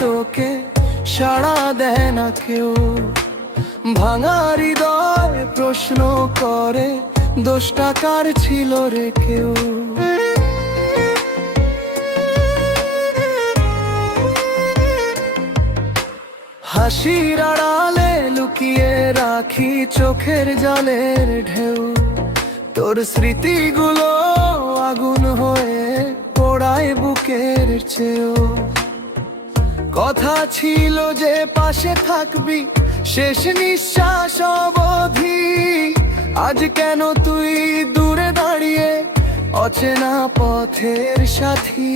তোকে সাড়া দেয় না কেউ। ভাঙা হৃদয় প্রশ্ন করে দোষটা কার ছিল রে কেউ। হাসির আড়ালে লুকিয়ে রাখি চোখের জলের ঢেউ। তোর স্মৃতিগুলো আগুন হয়ে পোড়ায় বুকের চেয়েও। কথা ছিল যে পাশে থাকবি শেষ নিঃশ্বাস অবধি। আজ কেন তুই দূরে দাঁড়িয়ে অচেনা পথের সাথী।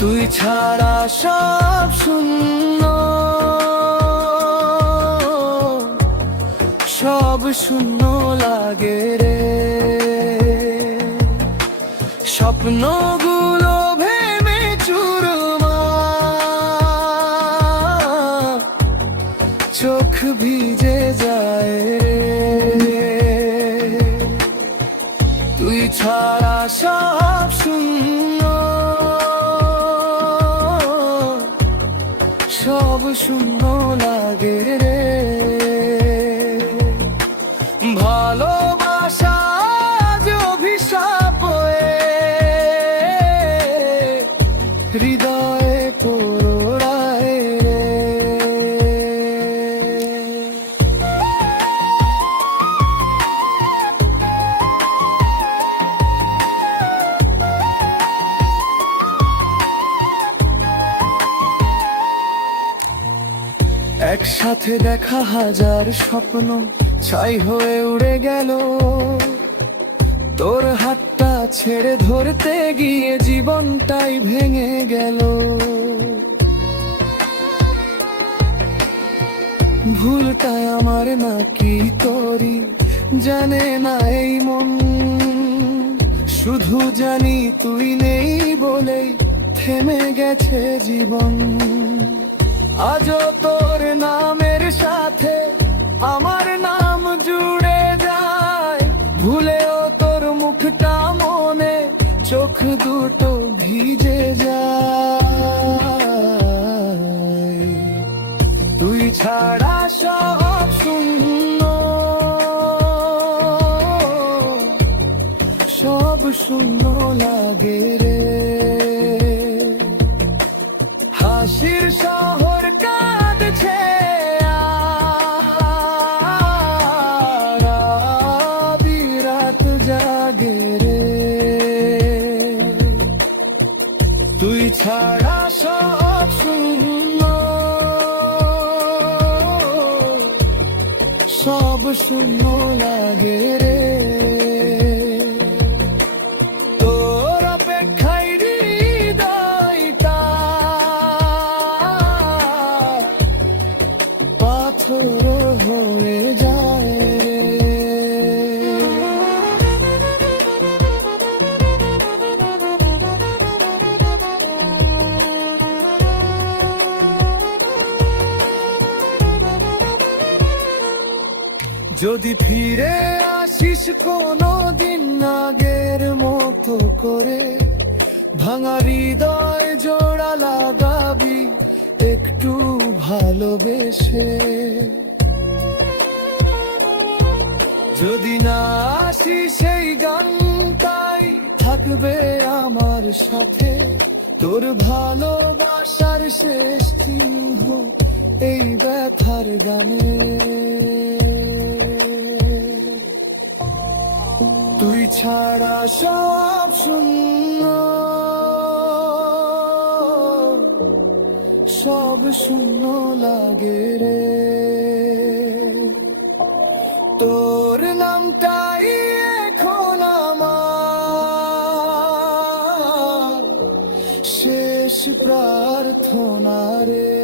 তুই ছাড়া সব শূন্য, সব শূন্য লাগে রে। স্বপ্নগুলো ভেঙে চুরমার, চোখ ভিজে যায় রে। তুই ছাড়া সব শূন্য, সব শূন্য লাগে রে। ভালোবাসা আজ অভিশাপ হয়ে হৃদয়ে পোড়ায় রে। একসাথে দেখা হাজার স্বপ্ন ছাই হয়ে উড়ে গেল। তোর হাতটা ছেড়ে ধরতে গিয়ে জীবনটাই ভেঙে গেল। ভুলটাই আমার নাকি তোরই জানে না এই মন। শুধু জানি তুই নেই বলেই থেমে গেছে জীবন। আজও তোর নামের সাথে আমার নাম জুড়ে যায়। ভুলেও তোর মুখটা মনে চোখ দুটো ভিজে যায়। তুই ছাড়া সব শূন্য, সব শূন্য লাগে রে। হাসির শহর কাঁদছে আর বিরাট জাগে রে। তুই ছাড়া সব শূন্য, সব শূন্য লাগে রে। তোর অপেক্ষায় হৃদয়টা পাথর হয়ে যায়। যদি ফিরে আসিস কোনো দিন আগের মতো করে, ভাঙা হৃদয় জোড়া লাগাবি একটু ভালোবেসে। যদি না আসিস সেই গানটাই থাকবে আমার সাথে। তোর ভালোবাসার শেষ চিহ্ন এই ব্যথার গানে। তুই ছাড়া সব শূন্য, সব শূন্য লাগে রে। তোর নামটাই এখন আমার শেষ প্রার্থনা রে।